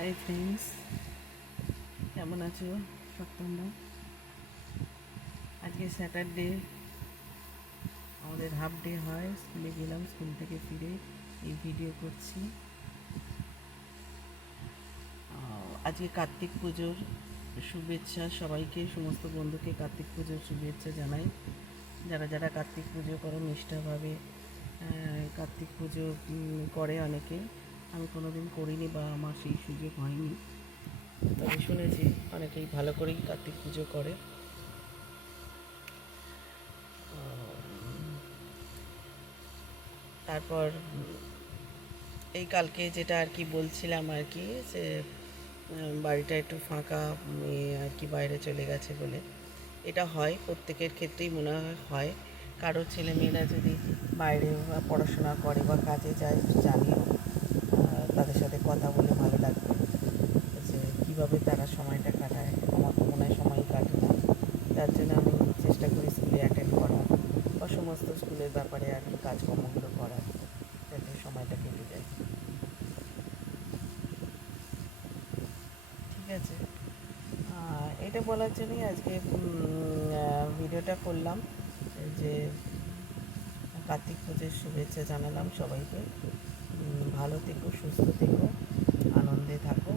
Hi friends, কেমন আছো সব তোমরা? আজকে স্যাটারডে, আমাদের হাফ ডে হয়। স্কুলে গেলাম, স্কুল থেকে ফিরে এই ভিডিও করছি। আজকে কার্তিক পুজোর শুভেচ্ছা সবাইকে, সমস্ত বন্ধুকে কার্তিক পুজোর শুভেচ্ছা জানাই। যারা যারা কার্তিক পুজো করো নিষ্ঠাভাবে, কার্তিক পুজো করে অনেকে। আমি কোনো দিন করিনি বা আমার সেই সুযোগ হয়নি, তবে শুনেছি অনেকেই ভালো করেই কার্তিক পুজো করে। তারপর এই কালকে যেটা আর কি বলছিলাম আর কি, যে বাড়িটা একটু ফাঁকা, মেয়ে আর কি বাইরে চলে গেছে বলে। এটা হয় প্রত্যেকের ক্ষেত্রেই মনে হয়। কারো ছেলে মেয়েরা যদি বাইরে পড়াশোনা করে বা কাজে যায়, জানিও তাদের সাথে কথা বলে ভালো লাগবে যে কীভাবে তারা সময়টা কাটায়। আমার তো মনে হয় সময় কাটে না, তার জন্য আমি চেষ্টা করি স্কুলে অ্যাটেন্ড করার বা সমস্ত স্কুলের ব্যাপারে আর কি কাজকর্মগুলো করার, যাতে সময়টা কেটে যায়। ঠিক আছে, এটা বলার জন্যই আজকে ভিডিওটা করলাম, যে কার্তিক পুজোর শুভেচ্ছা জানালাম সবাইকে। ভালো থেকো, সুস্থ থেকো, আনন্দে থাকো।